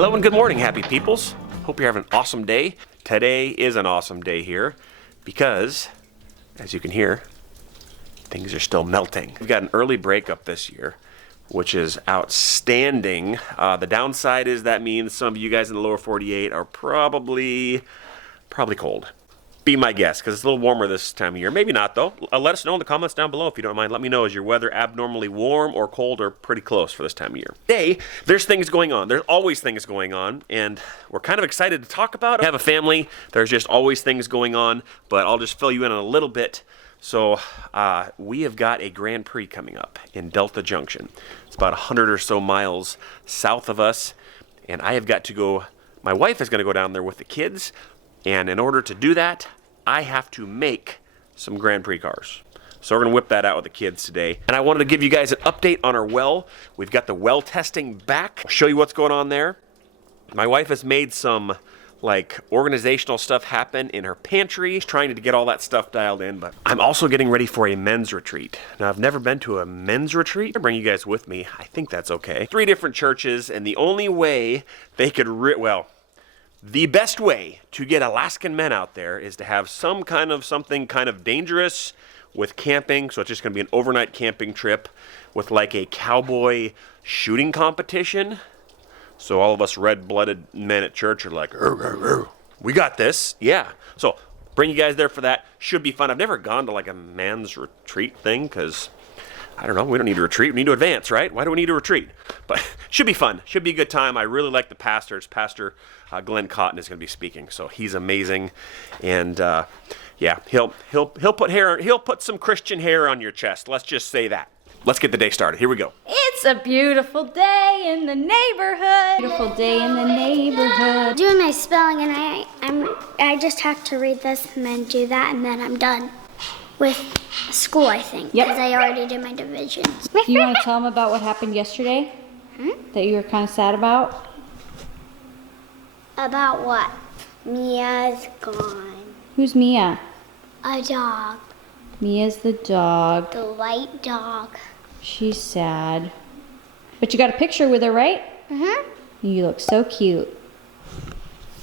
Hello and good morning, happy peoples. Hope you're having an awesome day. Today is an awesome day here because, as you can hear, things are still melting. We've got an early breakup this year, which is outstanding. The downside is that means some of you guys in the lower 48 are probably cold. Be my guess, because it's a little warmer this time of year. Maybe not, though. Let us know in the comments down below if you don't mind. Let me know, is your weather abnormally warm or cold or pretty close for this time of year? Today, there's things going on. There's always things going on, and we're kind of excited to talk about it. I have a family. There's just always things going on, but I'll just fill you in on a little bit. So we have got a Grand Prix coming up in Delta Junction. It's about 100 or so miles south of us, and I have got to go. My wife is going to go down there with the kids. And in order to do that, I have to make some Grand Prix cars. So we're going to whip that out with the kids today. And I wanted to give you guys an update on our well. We've got the well testing back. I'll show you what's going on there. My wife has made some organizational stuff happen in her pantry. She's trying to get all that stuff dialed in, but I'm also getting ready for a men's retreat. Now, I've never been to a men's retreat. I'll bring you guys with me. I think that's okay. 3 different churches, and the only way they could, the best way to get Alaskan men out there is to have something kind of dangerous with camping. So it's just going to be an overnight camping trip with like a cowboy shooting competition. So all of us red-blooded men at church are like, we got this. Yeah. So bring you guys there for that. Should be fun. I've never gone to like a man's retreat thing because, I don't know, we don't need to retreat. We need to advance, right? Why do we need to retreat? But should be fun. Should be a good time. I really like the pastor. It's Pastor Glenn Cotton is going to be speaking, so he's amazing. And yeah, he'll put some Christian hair on your chest. Let's just say that. Let's get the day started. Here we go. It's a beautiful day in the neighborhood. Beautiful day in the neighborhood. Doing my spelling, and I just have to read this and then do that, and then I'm done with school, I think, because I already did my divisions. Do you want to tell them about what happened yesterday? That you were kind of sad about? About what? Mia's gone. Who's Mia? A dog. Mia's the dog. The white dog. She's sad. But you got a picture with her, right? You look so cute.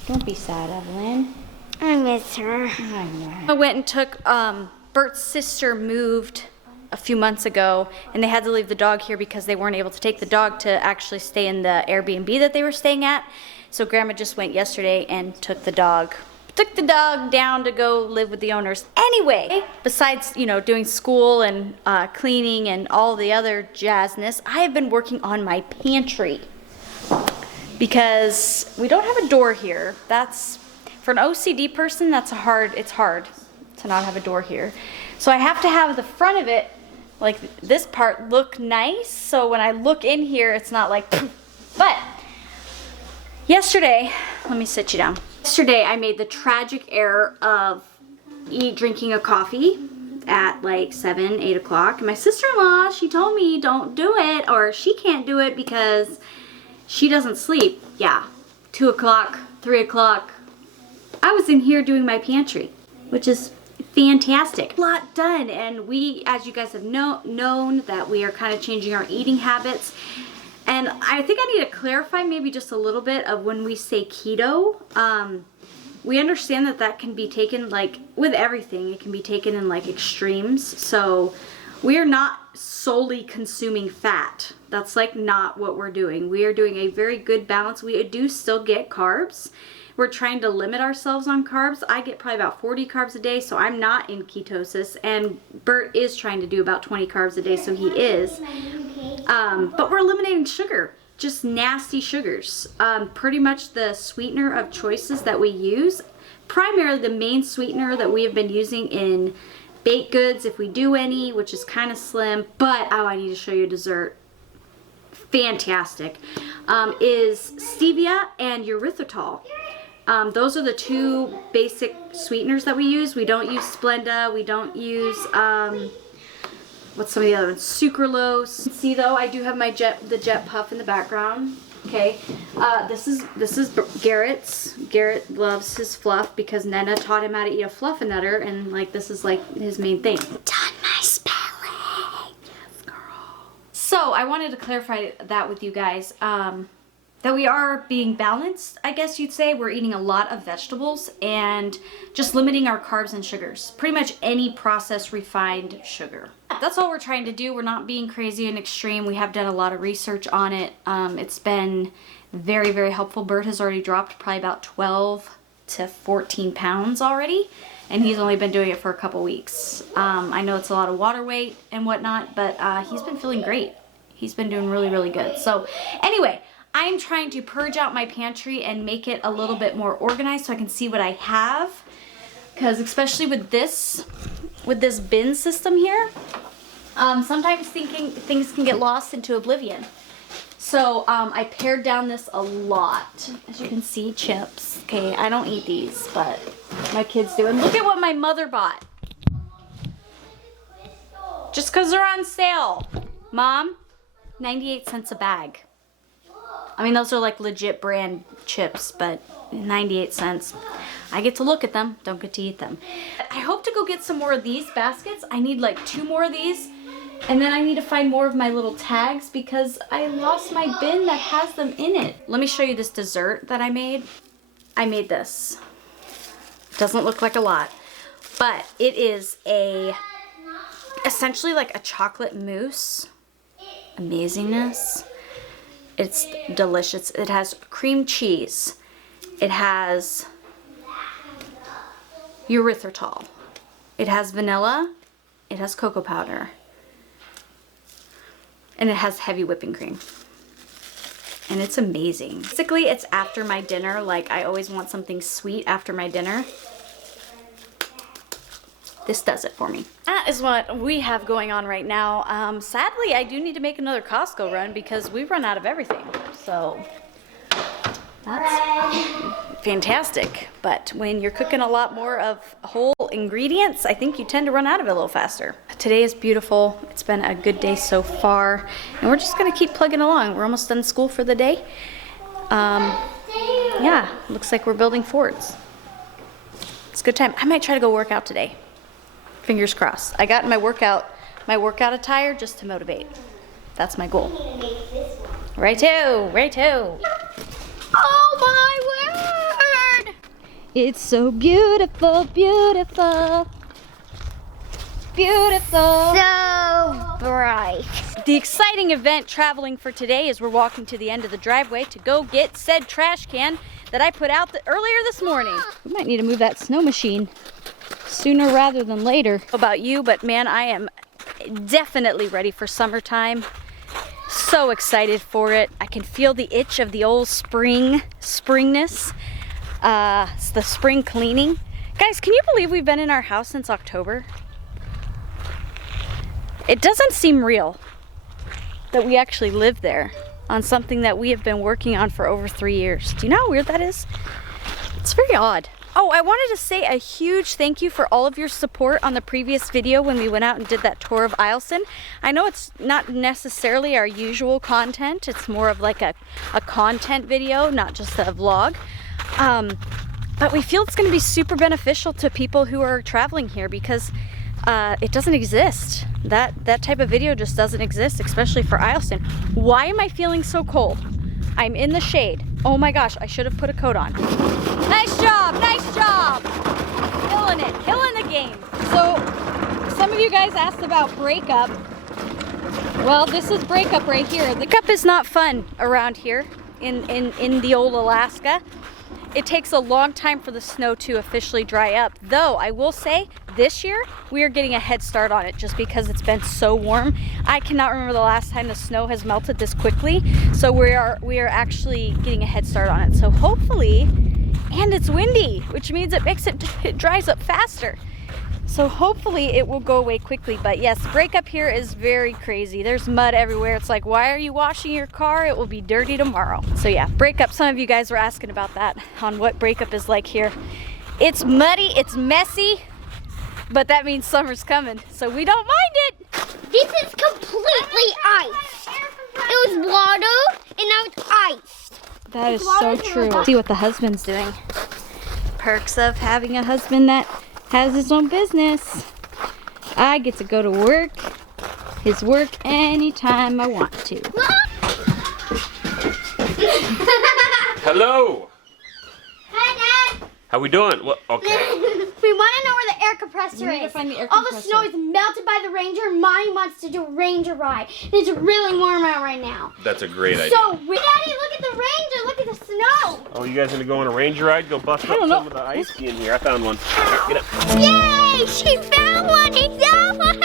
Don't be sad, Evelyn. I miss her. I know. I went and took, Bert's sister moved a few months ago, and they had to leave the dog here because they weren't able to take the dog to actually stay in the Airbnb that they were staying at. So Grandma just went yesterday and took the dog down to go live with the owners. Anyway, besides, doing school and cleaning and all the other jazzness, I have been working on my pantry because we don't have a door here. That's, for an OCD person, it's hard to not have a door here. So I have to have the front of it, like this part, look nice. So when I look in here, it's not like, but yesterday, let me sit you down. Yesterday, I made the tragic error of drinking a coffee at like 7, 8 o'clock. And my sister-in-law, she told me don't do it, or she can't do it because she doesn't sleep. Yeah, 2 o'clock, 3 o'clock. I was in here doing my pantry, which is fantastic. A lot done, and we, as you guys have known, that we are kind of changing our eating habits. And I think I need to clarify maybe just a little bit of when we say keto. We understand that can be taken, like with everything, it can be taken in like extremes. So we are not solely consuming fat. That's like not what we're doing. We are doing a very good balance. We do still get carbs. We're trying to limit ourselves on carbs. I get probably about 40 carbs a day, so I'm not in ketosis. And Bert is trying to do about 20 carbs a day, so he is. But we're eliminating sugar, just nasty sugars. Pretty much the sweetener of choices that we use, primarily the main sweetener that we have been using in baked goods, if we do any, which is kind of slim. But, I need to show you a dessert. Fantastic. Is stevia and erythritol. Those are the 2 basic sweeteners that we use. We don't use Splenda. We don't use, what's some of the other ones? Sucralose. See though, I do have my the Jet Puff in the background. Okay. This is Garrett's. Garrett loves his fluff because Nana taught him how to eat a fluffernutter, and like this is like his main thing. Done my spelling. Yes, girl. So I wanted to clarify that with you guys. that we are being balanced, I guess you'd say. We're eating a lot of vegetables and just limiting our carbs and sugars. Pretty much any processed refined sugar. That's all we're trying to do. We're not being crazy and extreme. We have done a lot of research on it. It's been very, very helpful. Bert has already dropped probably about 12 to 14 pounds already, and he's only been doing it for a couple weeks. I know it's a lot of water weight and whatnot, but he's been feeling great. He's been doing really, really good. So anyway, I'm trying to purge out my pantry and make it a little bit more organized so I can see what I have. Because especially with this bin system here, sometimes things can get lost into oblivion. So I pared down this a lot. As you can see, chips. Okay, I don't eat these, but my kids do. And look at what my mother bought. Just because they're on sale. Mom, 98 cents a bag. I mean, those are like legit brand chips, but 98 cents. I get to look at them, don't get to eat them. I hope to go get some more of these baskets. I need like 2 more of these. And then I need to find more of my little tags because I lost my bin that has them in it. Let me show you this dessert that I made. I made this. Doesn't look like a lot, but it is essentially like a chocolate mousse. Amazingness. It's delicious. It has cream cheese. It has erythritol. It has vanilla. It has cocoa powder. And it has heavy whipping cream. And it's amazing. Basically, it's after my dinner. Like, I always want something sweet after my dinner. This does it for me. That is what we have going on right now. Sadly, I do need to make another Costco run because we run out of everything. So that's fantastic. But when you're cooking a lot more of whole ingredients, I think you tend to run out of it a little faster. Today is beautiful. It's been a good day so far. And we're just gonna keep plugging along. We're almost done school for the day. Yeah, looks like we're building forts. It's a good time. I might try to go work out today. Fingers crossed. I got my workout attire just to motivate. That's my goal. Right too, right too. Oh my word! It's so beautiful, beautiful, beautiful. So bright. The exciting event traveling for today is we're walking to the end of the driveway to go get said trash can that I put out earlier this morning. We might need to move that snow machine sooner rather than later. About you, but man, I am definitely ready for summertime. So excited for it. I can feel the itch of the old springness. It's the spring cleaning. Guys, can you believe we've been in our house since October? It doesn't seem real that we actually live there on something that we have been working on for over 3 years. Do you know how weird that is? It's very odd. Oh, I wanted to say a huge thank you for all of your support on the previous video when we went out and did that tour of Eielson. I know it's not necessarily our usual content. It's more of like a content video, not just a vlog. But we feel it's going to be super beneficial to people who are traveling here because it doesn't exist. That type of video just doesn't exist, especially for Eielson. Why am I feeling so cold? I'm in the shade. Oh my gosh, I should have put a coat on. Nice job, nice job. Killing it, killing the game. So, some of you guys asked about breakup. Well, this is breakup right here. Breakup is not fun around here in the old Alaska. It takes a long time for the snow to officially dry up. Though, I will say, this year, we are getting a head start on it just because it's been so warm. I cannot remember the last time the snow has melted this quickly. So we are actually getting a head start on it. So hopefully, and it's windy, which means it dries up faster. So hopefully it will go away quickly. But yes, breakup here is very crazy. There's mud everywhere. It's like, why are you washing your car? It will be dirty tomorrow. So yeah, breakup. Some of you guys were asking about that, on what breakup is like here. It's muddy, it's messy, but that means summer's coming. So we don't mind it. This is completely iced. It was water and now it's iced. That is so true. See what the husband's doing. Perks of having a husband that has his own business. I get to go to work, his work, anytime I want to. Hello. Hi, Dad. How we doing? What? Okay. We want to know where the air compressor We need to is. find the air All the compressor. snow is melted by the ranger. Mommy wants to do a ranger ride. It's really warm out right now. That's a great idea. So, Daddy, look at the ranger. Look at the snow. Oh, you guys gonna go on a ranger ride? Go bust up don't know. some of the ice in here. I found one. Get up. Yay! She found one. He found one.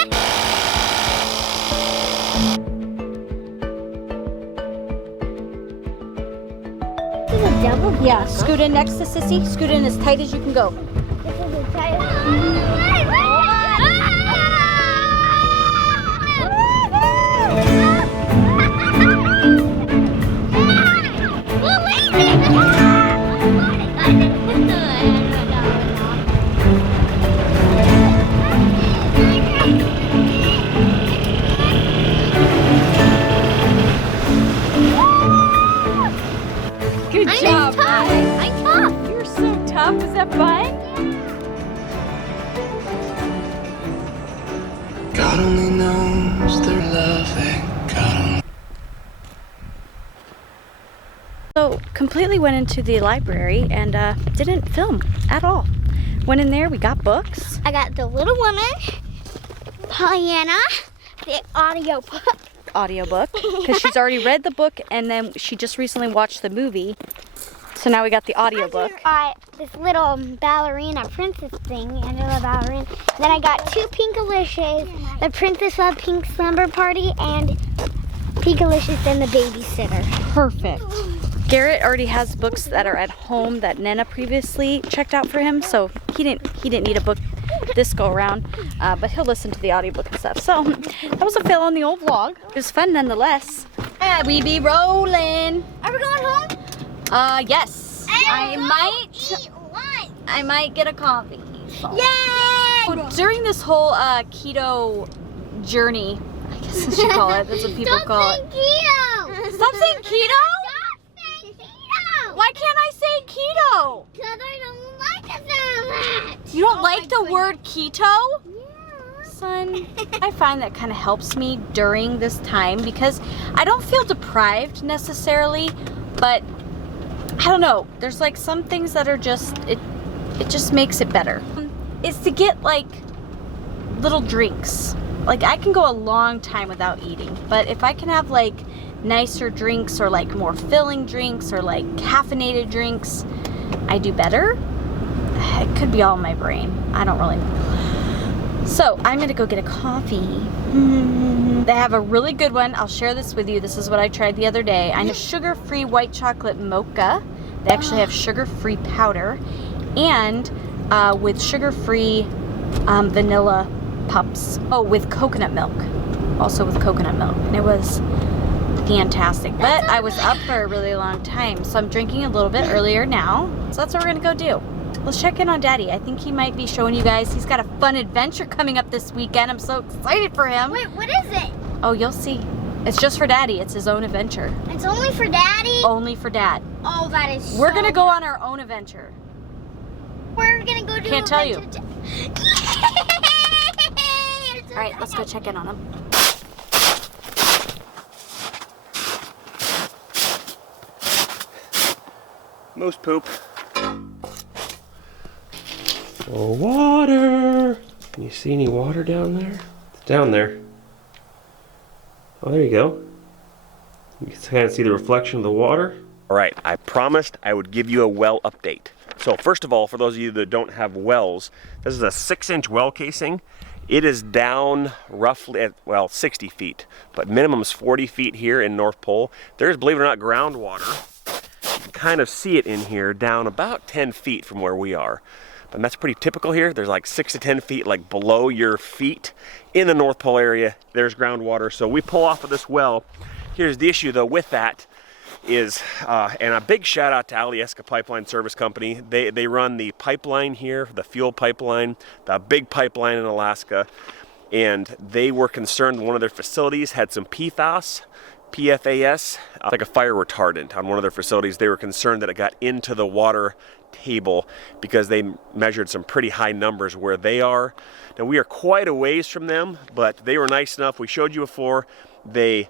This is a double. Yeah, scoot in next to Sissy. Scoot in as tight as you can go. This is a giant. Good job, Mom. I'm tough. You're so tough. Was that fun? God only knows they're loving. God only. So, completely went into the library and didn't film at all. Went in there, we got books. I got The Little Woman, Pollyanna, the audiobook, because she's already read the book and then she just recently watched the movie. So now we got the audiobook. This little ballerina princess thing, Angela ballerina. Then I got 2 Pinkalicious, The Princess of Pink Slumber Party, and Pinkalicious and the Babysitter. Perfect. Garrett already has books that are at home that Nana previously checked out for him, so he didn't need a book this go around, but he'll listen to the audiobook and stuff. So that was a fail on the old vlog. It was fun nonetheless. We be rolling. Are we going home? Yes. I might get a coffee. So. Yay! During this whole keto journey, I guess I should call it. That's what people call it. Keto! Stop saying keto? Stop saying keto! Why can't I say keto? Because I don't like the sound of that. You don't like the word keto? Yeah. Son, I find that kind of helps me during this time because I don't feel deprived necessarily, but I don't know. There's like some things that are just, it just makes it better. Is to get like little drinks. Like I can go a long time without eating, but if I can have like nicer drinks or like more filling drinks or like caffeinated drinks, I do better. It could be all in my brain. I don't really know. So I'm gonna go get a coffee. They have a really good one. I'll share this with you. This is what I tried the other day. I know sugar-free white chocolate mocha. They actually have sugar-free powder and with sugar-free vanilla pups. Oh, with coconut milk. Also with coconut milk. And it was fantastic. But I was up for a really long time, so I'm drinking a little bit earlier now. So that's what we're gonna go do. Let's check in on Daddy. I think he might be showing you guys. He's got a fun adventure coming up this weekend. I'm so excited for him. Wait, what is it? Oh, you'll see. It's just for Daddy. It's his own adventure. It's only for Daddy? Only for Dad. Oh, that is We're gonna go on our own adventure. We're gonna go do Can't tell you. All All right, let's go check in on him. Moose poop. Oh, water. Can you see any water down there? It's down there. Oh, there you go. You can kind of see the reflection of the water. All right, I promised I would give you a well update. So first of all, for those of you that don't have wells, this is a 6-inch well casing. It is down roughly at, well, 60 feet, but minimum is 40 feet here in North Pole. There's, believe it or not, groundwater. You can kind of see it in here down about 10 feet from where we are. But that's pretty typical here. There's like 6 to 10 feet like below your feet in the North Pole area. There's groundwater. So we pull off of this well. Here's the issue though with that is, and a big shout out to Alyeska Pipeline Service Company. They run the pipeline here, the fuel pipeline, the big pipeline in Alaska. And they were concerned one of their facilities had some PFAS, like a fire retardant on one of their facilities. They were concerned that it got into the water table because they measured some pretty high numbers where they are. Now we are quite a ways from them, but they were nice enough. We showed you before. They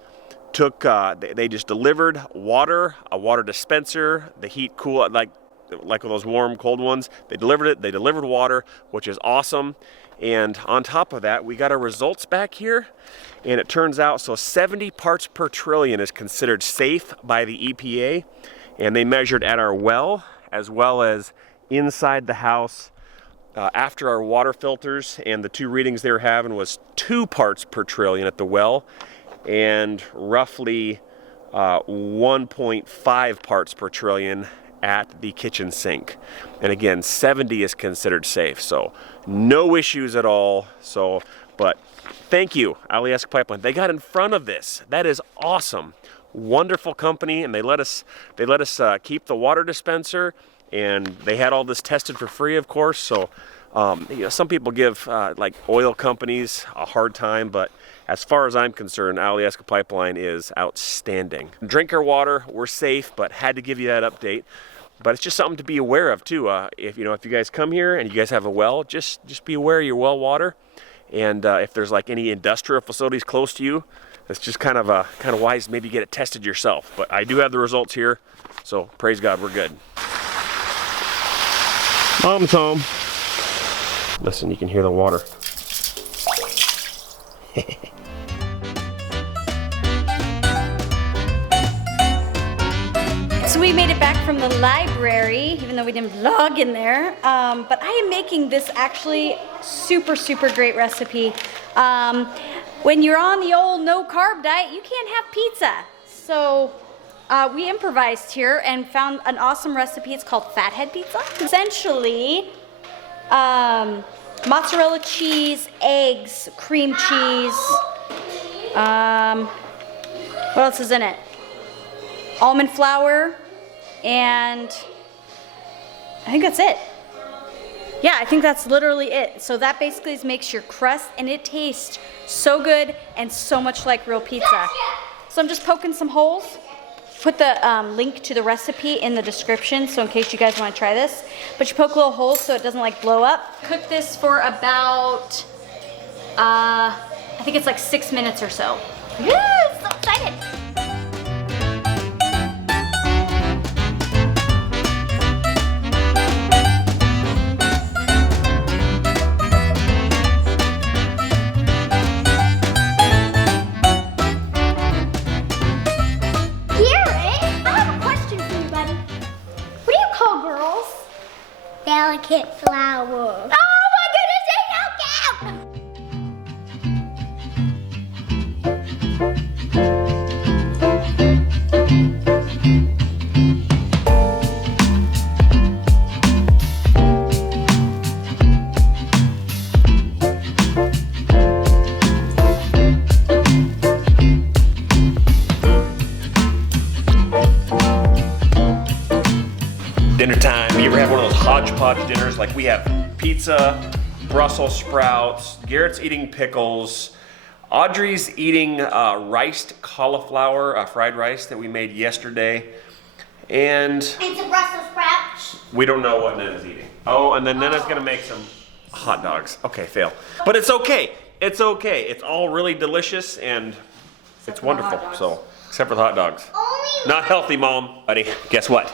they just delivered water, a water dispenser, the heat cool, like those warm, cold ones. They delivered it. They delivered water, which is awesome. And on top of that, we got our results back here. And it turns out, so 70 parts per trillion is considered safe by the EPA. And they measured at our well, as well as inside the house. After our water filters, and the two readings they were having was 2 parts per trillion at the well, and roughly 1.5 parts per trillion at the kitchen sink. And again, 70 is considered safe, so no issues at all. So, but thank you, Alaska Pipeline. They got in front of this. That is awesome. Wonderful company, and they let us keep the water dispenser, and they had all this tested for free, of course. So, some people give like oil companies a hard time, but as far as I'm concerned, Alaska Pipeline is outstanding. Drink our water, we're safe, but had to give you that update. But it's just something to be aware of too. If you guys come here and you guys have a well, just be aware of your well water. And if there's like any industrial facilities close to you, it's just kind of wise to maybe get it tested yourself. But I do have the results here, so praise God, we're good. Mom's home. Listen, you can hear the water. So we made it back from the library, even though we didn't vlog in there. But I am making this actually super, super great recipe. When you're on the old no carb diet, you can't have pizza. So we improvised here and found an awesome recipe. It's called Fathead Pizza. Essentially, mozzarella cheese, eggs, cream cheese. What else is in it? Almond flour, and I think that's it. Yeah, I think that's literally it. So that basically makes your crust, and it tastes so good and so much like real pizza. So I'm just poking some holes. Put the link to the recipe in the description, so in case you guys want to try this. But you poke little holes so it doesn't like blow up. Cook this for about, I think it's like 6 minutes or so. Woo, so excited. Delicate flower. Oh my goodness, they're so cute! Dinner time. You ever have one of those hodgepodge dinners? Like we have pizza, Brussels sprouts, Garrett's eating pickles, Audrey's eating riced cauliflower, fried rice that we made yesterday. And some Brussels sprouts. We don't know what Nana's eating. Oh, and then Nana's gonna make some hot dogs. Okay, fail. But it's okay. It's okay. It's all really delicious and it's wonderful. So, except for the hot dogs. Not healthy, Mom. Buddy, guess what?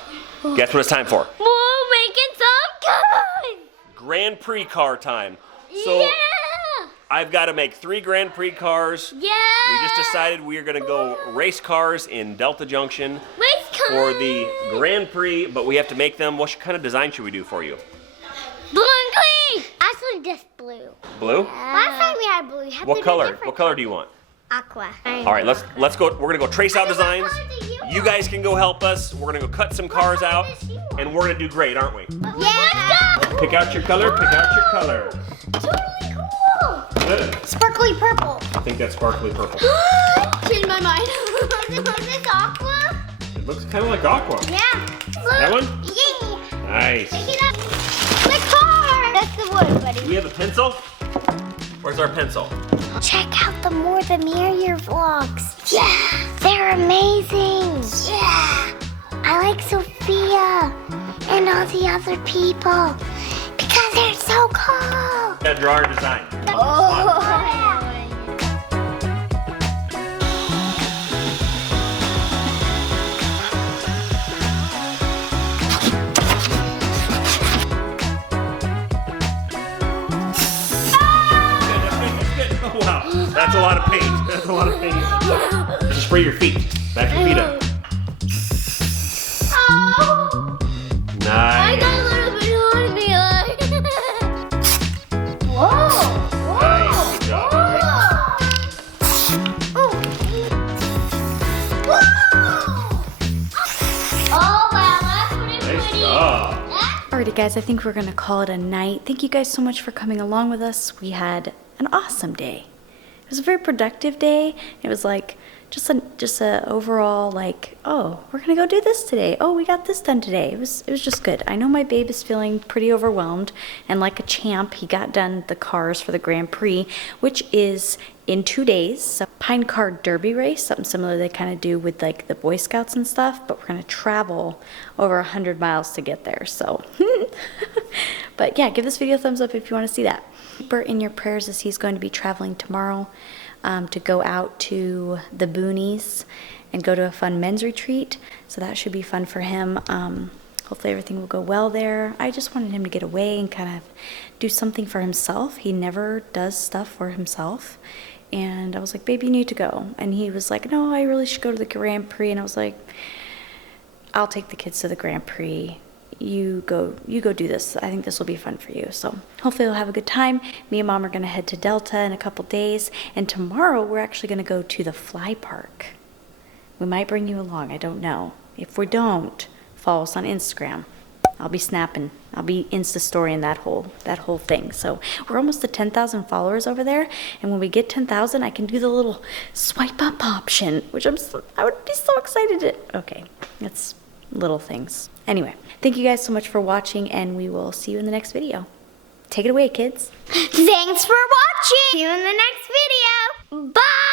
Guess what it's time for? We're making some cars. Grand Prix car time. So yeah. I've got to make 3 Grand Prix cars. Yeah. We just decided we are going to go race cars in Delta Junction Race cars. for the Grand Prix, but we have to make them. What kind of design should we do for you? Blue and green. Actually, just blue. Blue? Last time we had blue. You have What to do color? different What color do you want? Aqua. All right, let's go. We're gonna go trace out designs. You guys can go help us. We're gonna go cut some cars out, and we're gonna do great, aren't we? Yeah. Let's go. Pick out your color. Pick out your color. Totally cool. Good. Sparkly purple. I think that's sparkly purple. Changed my mind. Was this aqua? It looks kind of like aqua. Yeah. That one? Yeah. Nice. Pick it up. The car. That's the wood, buddy. Do we have a pencil? Where's our pencil? Check out the More the Merrier vlogs. Yeah. They're amazing. Yeah. I like Sophia and all the other people because they're so cool. Gotta draw our design. Oh. spray your feet. Back your feet up. Oh, I Nice. got a little bit on me. Whoa! Nice. Good job. Oh, wow, that's pretty Nice pretty. job. Alrighty guys, I think we're gonna call it a night. Thank you guys so much for coming along with us. We had an awesome day. It was a very productive day. It was like just a overall like, oh, we're gonna go do this today. Oh, we got this done today. It was just good. I know my babe is feeling pretty overwhelmed, and like a champ, he got done the cars for the Grand Prix, which is in 2 days. So Pine Car Derby race, something similar they kind of do with like the Boy Scouts and stuff, but we're gonna travel over 100 miles to get there. So, but yeah, give this video a thumbs up if you want to see that. Keep her in your prayers as he's going to be traveling tomorrow to go out to the boonies and go to a fun men's retreat. So that should be fun for him. Hopefully everything will go well there. I just wanted him to get away and kind of do something for himself. He never does stuff for himself. And I was like, baby, you need to go. And he was like, no, I really should go to the Grand Prix. And I was like, I'll take the kids to the Grand Prix. You go do this. I think this will be fun for you. So hopefully you'll have a good time. Me and Mom are gonna head to Delta in a couple days. And tomorrow we're actually gonna go to the fly park. We might bring you along, I don't know. If we don't, follow us on Instagram. I'll be snapping. I'll be Insta storying that whole thing. So we're almost at 10,000 followers over there, and when we get 10,000, I can do the little swipe up option, which I would be so excited to. Okay, that's little things. Anyway, thank you guys so much for watching, and we will see you in the next video. Take it away, kids. Thanks for watching. See you in the next video. Bye.